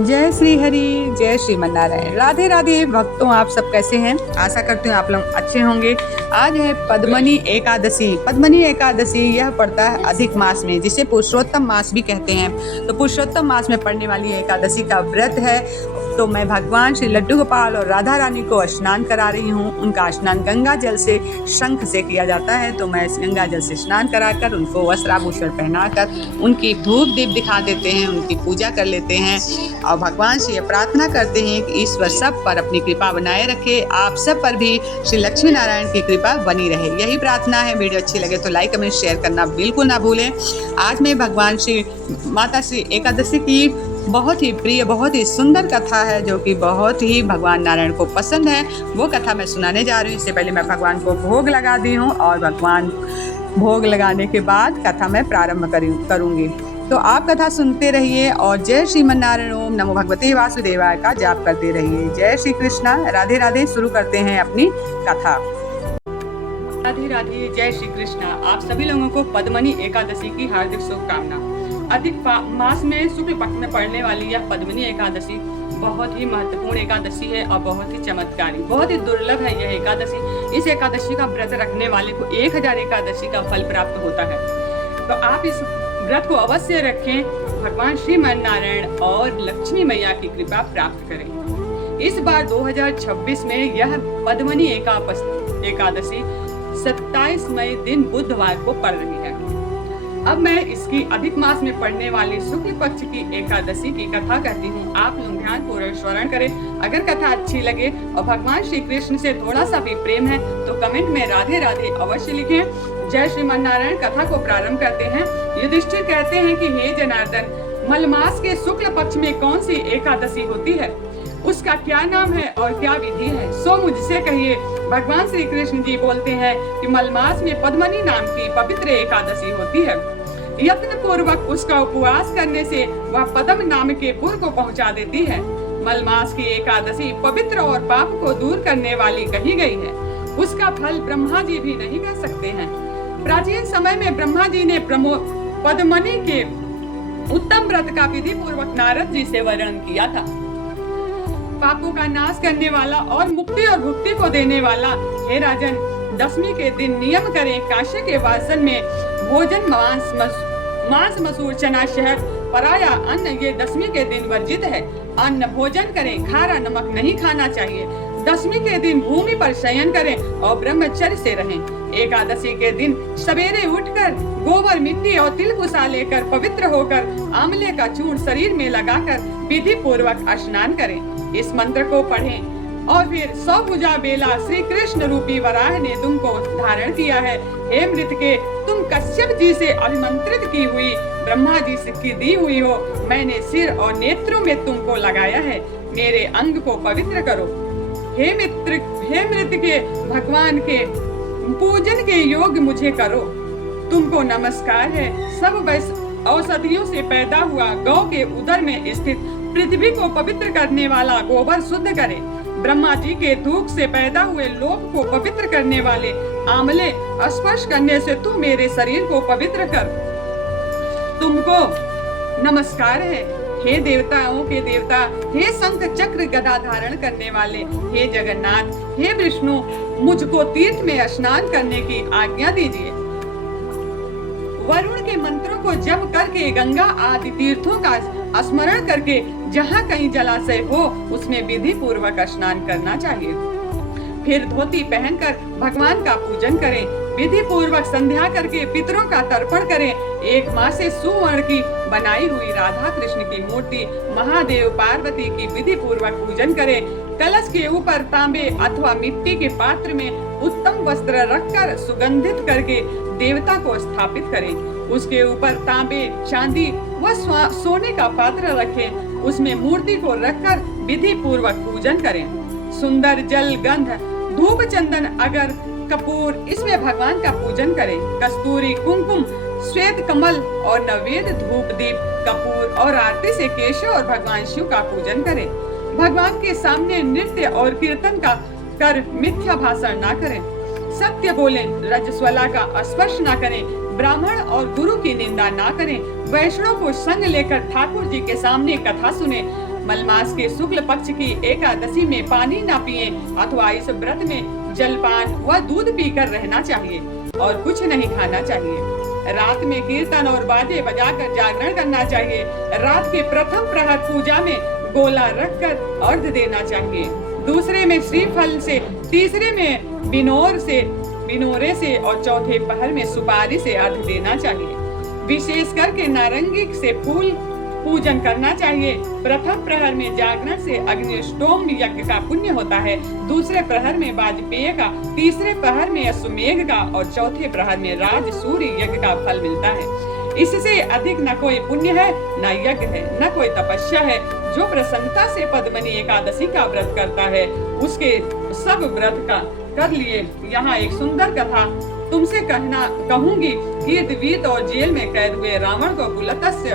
जय श्री हरि, जय श्रीमन नारायण। राधे राधे भक्तों, आप सब कैसे हैं? आशा करती हूँ आप लोग अच्छे होंगे। आज है पद्मनी एकादशी। पद्मनी एकादशी यह पड़ता है अधिक मास में, जिसे पुरुषोत्तम मास भी कहते हैं। तो पुरुषोत्तम मास में पड़ने वाली एकादशी का व्रत है। तो मैं भगवान श्री लड्डू गोपाल और राधा रानी को स्नान करा रही हूँ। उनका स्नान गंगा जल से, शंख से किया जाता है। तो मैं गंगा जल से स्नान कराकर उनको वस्त्राभूषण पहनाकर उनकी धूप दीप दिखा देते हैं, उनकी पूजा कर लेते हैं और भगवान से ये प्रार्थना करते हैं कि ईश्वर सब पर अपनी कृपा बनाए रखे, आप सब पर भी श्री लक्ष्मी नारायण की कृपा बनी रहे। यही प्रार्थना है। वीडियो अच्छी लगे तो लाइक कमेंट शेयर करना बिल्कुल ना भूलें। आज मैं भगवान श्री माता श्री एकादशी की बहुत ही प्रिय, बहुत ही सुंदर कथा है, जो कि बहुत ही भगवान नारायण को पसंद है। वो कथा मैं सुनाने जा रही हूँ। इससे पहले मैं भगवान को भोग लगा दी हूँ और भगवान भोग लगाने के बाद कथा मैं प्रारंभ करूँगी। तो आप कथा सुनते रहिए और जय श्रीमन नारायण, ओम नमो भगवते वासुदेवाय का जाप करते रहिए। जय श्री कृष्णा। राधे राधे। शुरू करते हैं अपनी कथा। राधे राधे, जय श्री कृष्णा। आप सभी लोगों को पद्मनी एकादशी की हार्दिक शुभकामना। अधिक मास में शुक्ल पक्ष में पड़ने वाली यह पद्मनी एकादशी बहुत ही महत्वपूर्ण एकादशी है और बहुत ही चमत्कारी, बहुत ही दुर्लभ है यह एकादशी। इस एकादशी का व्रत रखने वाले को 1000 एकादशी का फल प्राप्त होता है। तो आप इस व्रत को अवश्य रखें, भगवान श्रीमन नारायण और लक्ष्मी मैया की कृपा प्राप्त करें। इस बार 2026 में यह पद्मनी एकादशी 27 मई दिन बुधवार को पड़ रही है। अब मैं इसकी अधिक मास में पड़ने वाली शुक्ल पक्ष की एकादशी की कथा कहती हूँ। आप लोग ध्यान पूर्वक श्रवण करें। अगर कथा अच्छी लगे और भगवान श्री कृष्ण से थोड़ा सा भी प्रेम है तो कमेंट में राधे राधे अवश्य लिखें। जय श्रीमन नारायण। कथा को प्रारंभ करते हैं। युधिष्ठिर कहते हैं कि हे जनार्दन, मलमास के शुक्ल पक्ष में कौन सी एकादशी होती है, उसका क्या नाम है और क्या विधि है, सो मुझसे कहिए। भगवान श्री कृष्ण जी बोलते हैं कि मलमास में पद्मनी नाम की पवित्र एकादशी होती है। यत्न पूर्वक उसका उपवास करने से वह पद्म नाम के पुर को पहुंचा देती है। मलमास की एकादशी पवित्र और पाप को दूर करने वाली कही गई है। उसका फल ब्रह्मा जी भी नहीं कर सकते हैं। प्राचीन समय में ब्रह्मा जी ने पद्मनी के उत्तम व्रत का विधि पूर्वक नारद जी से वर्णन किया था। पापों का नाश करने वाला और मुक्ति और भुक्ति को देने वाला, हे राजन, दशमी के दिन नियम करें, काश्य के वासन में भोजन मांस मसूर चना शहद पराया अन्न ये दशमी के दिन वर्जित है। अन्न भोजन करें, खारा नमक नहीं खाना चाहिए। दशमी के दिन भूमि पर शयन करें और ब्रह्मचर्य से रहें। एकादशी के दिन सवेरे उठकर गोबर मिट्टी और तिल कुसा लेकर पवित्र होकर आंवले का चूर्ण शरीर में लगाकर विधि पूर्वक स्नान करें। इस मंत्र को पढ़ें और फिर 100 भुजा बेला श्री कृष्ण रूपी वराह ने तुमको धारण किया है। हे मृतके, तुम कश्यप जी से अभिमंत्रित की हुई ब्रह्मा जी की दी हुई हो। मैंने सिर और नेत्रों में तुमको लगाया है। मेरे अंग को पवित्र करो। हे मृतके, भगवान के पूजन के योग मुझे करो। तुमको नमस्कार है। सब औषधियों से पैदा हुआ गौ के उदर में स्थित पृथ्वी को पवित्र करने वाला गोबर शुद्ध करे। ब्रह्मा जी के धूप से पैदा हुए लोक को पवित्र करने वाले आंवले स्पर्श करने से तू मेरे शरीर को पवित्र कर। तुमको नमस्कार है। हे देवताओं के देवता, हे शंख चक्र गदा धारण करने वाले, हे जगन्नाथ, हे विष्णु, मुझको तीर्थ में स्नान करने की आज्ञा दीजिए। वरुण के मंत्रों को जप करके गंगा आदि तीर्थों का स्मरण करके जहाँ कहीं जलाशय हो उसमें विधि पूर्वक स्नान करना चाहिए। फिर धोती पहनकर भगवान का पूजन करें। विधि पूर्वक संध्या करके पितरों का तर्पण करें। एक माह से सुवर्ण की बनाई हुई राधा कृष्ण की मूर्ति, महादेव पार्वती की विधि पूर्वक पूजन करें। कलश के ऊपर तांबे अथवा मिट्टी के पात्र में उत्तम वस्त्र रखकर सुगंधित करके देवता को स्थापित करें। उसके ऊपर तांबे, चांदी व सोने का पात्र रखें। उसमें मूर्ति को रखकर विधि पूर्वक पूजन करें। सुंदर जल, गंध, धूप, चंदन, अगर, कपूर, इसमें भगवान का पूजन करें। कस्तूरी, कुमकुम, श्वेत कमल और नवेद धूप दीप, कपूर और आरती से केशव और भगवान शिव का पूजन करें। भगवान के सामने नृत्य और कीर्तन का कर मिथ्या भाषण ना करें। सत्य बोलें, रजस्वला का स्पर्श ना करें। ब्राह्मण और गुरु की निंदा ना करें। वैष्णव को संग लेकर ठाकुर जी के सामने कथा सुने। मलमास के शुक्ल पक्ष की एकादशी में पानी न पिए अथवा इस व्रत में जलपान व दूध पीकर रहना चाहिए और कुछ नहीं खाना चाहिए। रात में कीर्तन और बाजे बजाकर जागरण करना चाहिए। रात के प्रथम प्रहर पूजा में गोला रखकर अर्घ देना चाहिए। दूसरे में श्रीफल से, तीसरे में बिनोरे से और चौथे पहर में सुपारी से अर्घ देना चाहिए। विशेष करके नारंगी से फूल पूजन करना चाहिए। प्रथम प्रहर में जागरण से अग्निष्टोम यज्ञ का पुण्य होता है, दूसरे प्रहर में वाजपेय का, तीसरे प्रहर में अश्वमेघ का और चौथे प्रहर में राज सूर्य यज्ञ का फल मिलता है। इससे अधिक न कोई पुण्य है, न यज्ञ है, न कोई तपस्या है। जो प्रसन्नता से पद्मनी एकादशी का व्रत करता है उसके सब व्रत का कर लिए। यहाँ एक सुंदर कथा तुमसे कहूंगी। कीर्तवीत और जेल में कैद हुए रावण को कुलतस्य।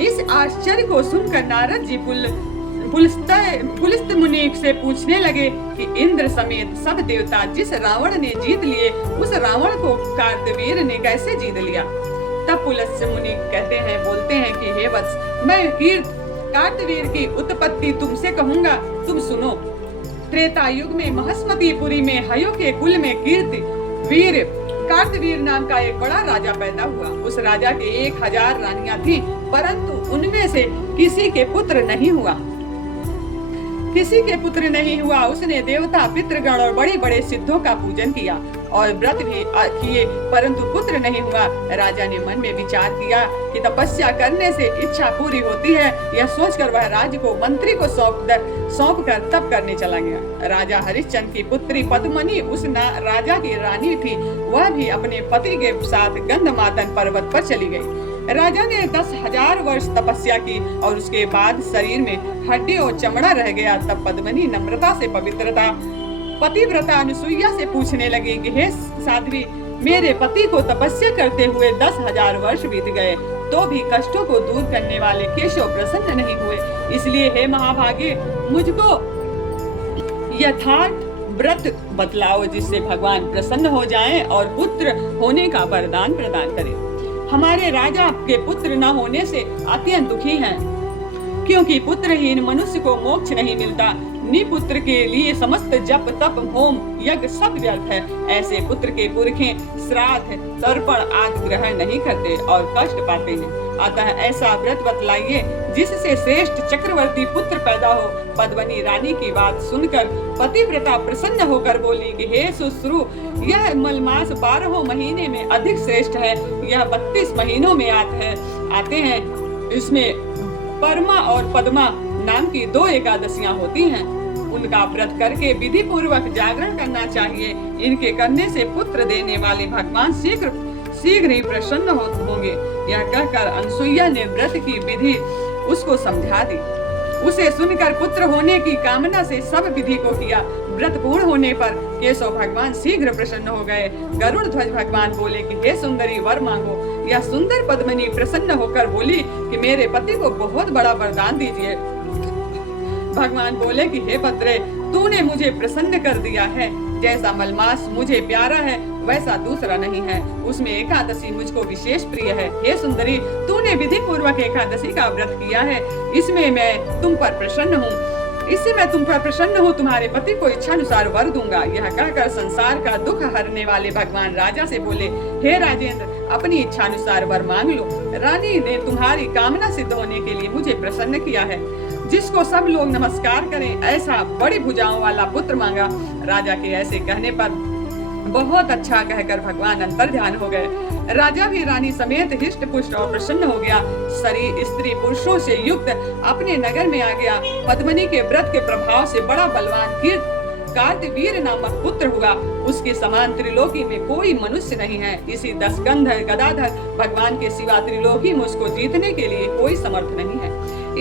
इस आश्चर्य को सुनकर नारद जी पुलस्त मुनि से पूछने लगे कि इंद्र समेत सब देवता जिस रावण ने जीत लिए उस रावण को कार्तवीर ने कैसे जीत लिया। तब पुलस्त मुनि बोलते हैं कि हे वत्स, मैं कार्तवीर की उत्पत्ति तुमसे कहूंगा, तुम सुनो। त्रेता युग में महस्मतीपुरी में हयो के कुल में कीर्तिवीर कार्तवीर नाम का एक बड़ा राजा पैदा हुआ। उस राजा के 1000 रानियां थीं, परंतु उनमें से किसी के पुत्र नहीं हुआ। उसने देवता, पितृगण और बड़े बड़े सिद्धों का पूजन किया और व्रत भी किए, परंतु पुत्र नहीं हुआ। राजा ने मन में विचार किया कि तपस्या करने से इच्छा पूरी होती है। यह सोचकर वह राज्य को मंत्री को सौंप कर तप करने चला गया। राजा हरिश्चंद्र की पुत्री पद्मनी उस राजा की रानी थी। वह भी अपने पति के साथ गंधमादन पर्वत पर चली गई। राजा ने 10,000 वर्ष तपस्या की और उसके बाद शरीर में हड्डी और चमड़ा रह गया। तब पद्मनी नम्रता से पतिव्रता अनुसुईया से पूछने लगी कि हे साध्वी, मेरे पति को तपस्या करते हुए 10,000 वर्ष बीत गए, तो भी कष्टों को दूर करने वाले केशव प्रसन्न नहीं हुए। इसलिए हे महाभागे, मुझको यथार्थ व्रत बतलाओ जिससे भगवान प्रसन्न हो जाएं और पुत्र होने का वरदान प्रदान करें। हमारे राजा के पुत्र न होने से अत्यंत दुखी हैं, क्योंकि पुत्रहीन मनुष्य को मोक्ष नहीं मिलता। निपुत्र के लिए समस्त जप तप होम यज्ञ सब व्यर्थ है। ऐसे पुत्र के पुरखें श्राद्ध तर्पण आदि ग्रहण नहीं करते और कष्ट पाते हैं। अतः ऐसा व्रत बतलाइए जिससे श्रेष्ठ चक्रवर्ती पुत्र पैदा हो। पद्मनी रानी की बात सुनकर पतिव्रता प्रसन्न होकर बोली कि हे सुश्रू, यह मलमास 12 महीने में अधिक श्रेष्ठ है। यह 32 महीनों में आते हैं। इसमें परमा और पद्मा नाम की 2 एकादशियां होती हैं। उनका व्रत करके विधि पूर्वक जागरण करना चाहिए। इनके करने से पुत्र देने वाले भगवान शीघ्र ही प्रसन्न होंगे। यह कहकर अनसुईया ने व्रत की विधि उसको समझा दी। उसे सुनकर पुत्र होने की कामना से सब विधि को किया। व्रत पूर्ण होने पर केशव भगवान शीघ्र प्रसन्न हो गए। गरुड़ ध्वज भगवान बोले कि हे सुंदरी, वर मांगो। यह सुंदर पद्मनी प्रसन्न होकर बोली कि मेरे पति को बहुत बड़ा वरदान दीजिए। भगवान बोले कि हे भद्रे, तूने मुझे प्रसन्न कर दिया है। जैसा मलमास मुझे प्यारा है वैसा दूसरा नहीं है। उसमें एकादशी मुझको विशेष प्रिय है। हे सुंदरी, तूने विधि पूर्वक एकादशी का व्रत किया है, इसमें मैं तुम पर प्रसन्न हूँ। तुम्हारे पति को इच्छानुसार वर दूंगा। यह कहकर संसार का दुख हरने वाले भगवान राजा से बोले, हे राजेंद्र, अपनी इच्छानुसार वर मांग लो। रानी ने तुम्हारी कामना सिद्ध होने के लिए मुझे प्रसन्न किया है। जिसको सब लोग नमस्कार करें ऐसा बड़ी भुजाओं वाला पुत्र मांगा। राजा के ऐसे कहने पर बहुत अच्छा कहकर भगवान अंतर्ध्यान हो गए। राजा भी रानी समेत हिष्ट पुष्ट और प्रसन्न हो गया। शरीर स्त्री पुरुषों से युक्त अपने नगर में आ गया। पद्मनी के व्रत के प्रभाव से बड़ा बलवान कार्तवीर नामक पुत्र हुआ। उसके समान त्रिलोकी में कोई मनुष्य नहीं है। इसी दशकंधर गदाधर भगवान के सिवा त्रिलोकी में उसको जीतने के लिए कोई समर्थ नहीं है।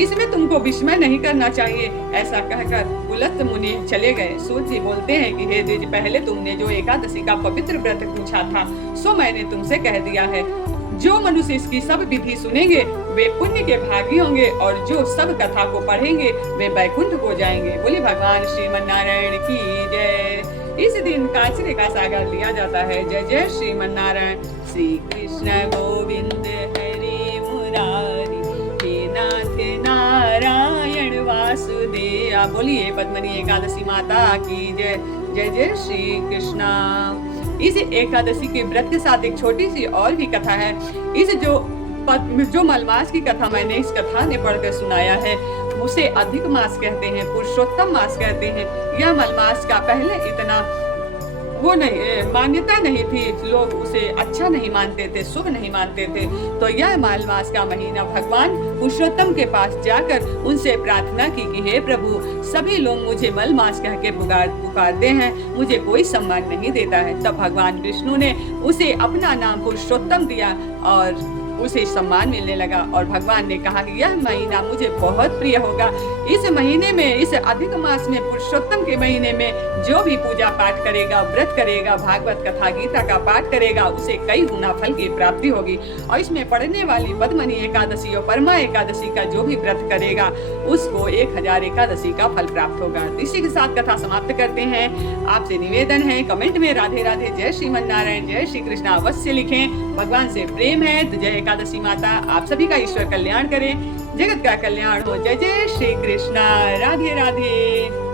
इसमें तुमको विस्मय नहीं करना चाहिए। ऐसा कहकर पुलस्त मुनि चले गए। सूत जी बोलते हैं कि हे द्विज, पहले तुमने जो एकादशी का पवित्र व्रत पूछा था सो मैंने तुमसे कह दिया है। जो मनुष्य इसकी सब विधि सुनेंगे वे पुण्य के भागी होंगे और जो सब कथा को पढ़ेंगे वे बैकुंठ को जाएंगे। बोली भगवान श्रीमन नारायण की जय। इस दिन काचरे का सागर लिया जाता है। जय जय श्रीमन नारायण। श्री कृष्ण गोविंद हरि मुरारी। बोलिए पद्मनी एकादशी माता की जय। जय जय श्री कृष्णा। इस एकादशी के व्रत के साथ एक छोटी सी और भी कथा है। इस जो मलमास की कथा मैंने इस कथा ने पढ़कर सुनाया है, उसे अधिक मास कहते हैं, पुरुषोत्तम मास कहते हैं। यह मलमास का पहले इतना वो नहीं मान्यता नहीं थी, लोग उसे अच्छा नहीं मानते थे, शुभ नहीं मानते थे। तो यह मलमास का महीना भगवान पुरुषोत्तम के पास जाकर उनसे प्रार्थना की कि हे प्रभु, सभी लोग मुझे मलमास कह के पुकारते हैं, मुझे कोई सम्मान नहीं देता है। तब भगवान विष्णु ने उसे अपना नाम पुरुषोत्तम दिया और उसे सम्मान मिलने लगा। और भगवान ने कहा कि यह महीना मुझे बहुत प्रिय होगा। इस महीने में, इस अधिक मास में, पुरुषोत्तम के महीने में जो भी पूजा पाठ करेगा, व्रत करेगा, भागवत कथा गीता का पाठ करेगा, उसे कई गुना फल की प्राप्ति होगी। और इसमें पढ़ने वाली पद्मनी एकादशी और परमा एकादशी का जो भी व्रत करेगा उसको 1000 एकादशी का फल प्राप्त होगा। इसी के साथ कथा समाप्त करते हैं। आपसे निवेदन है, कमेंट में राधे राधे, जय श्रीमन नारायण, जय श्री कृष्ण अवश्य लिखें। भगवान से प्रेम है तो जय एकादशी माता आप सभी का ईश्वर कल्याण करें, जगत का कल्याण हो। जय जय श्री कृष्णा। राधे राधे।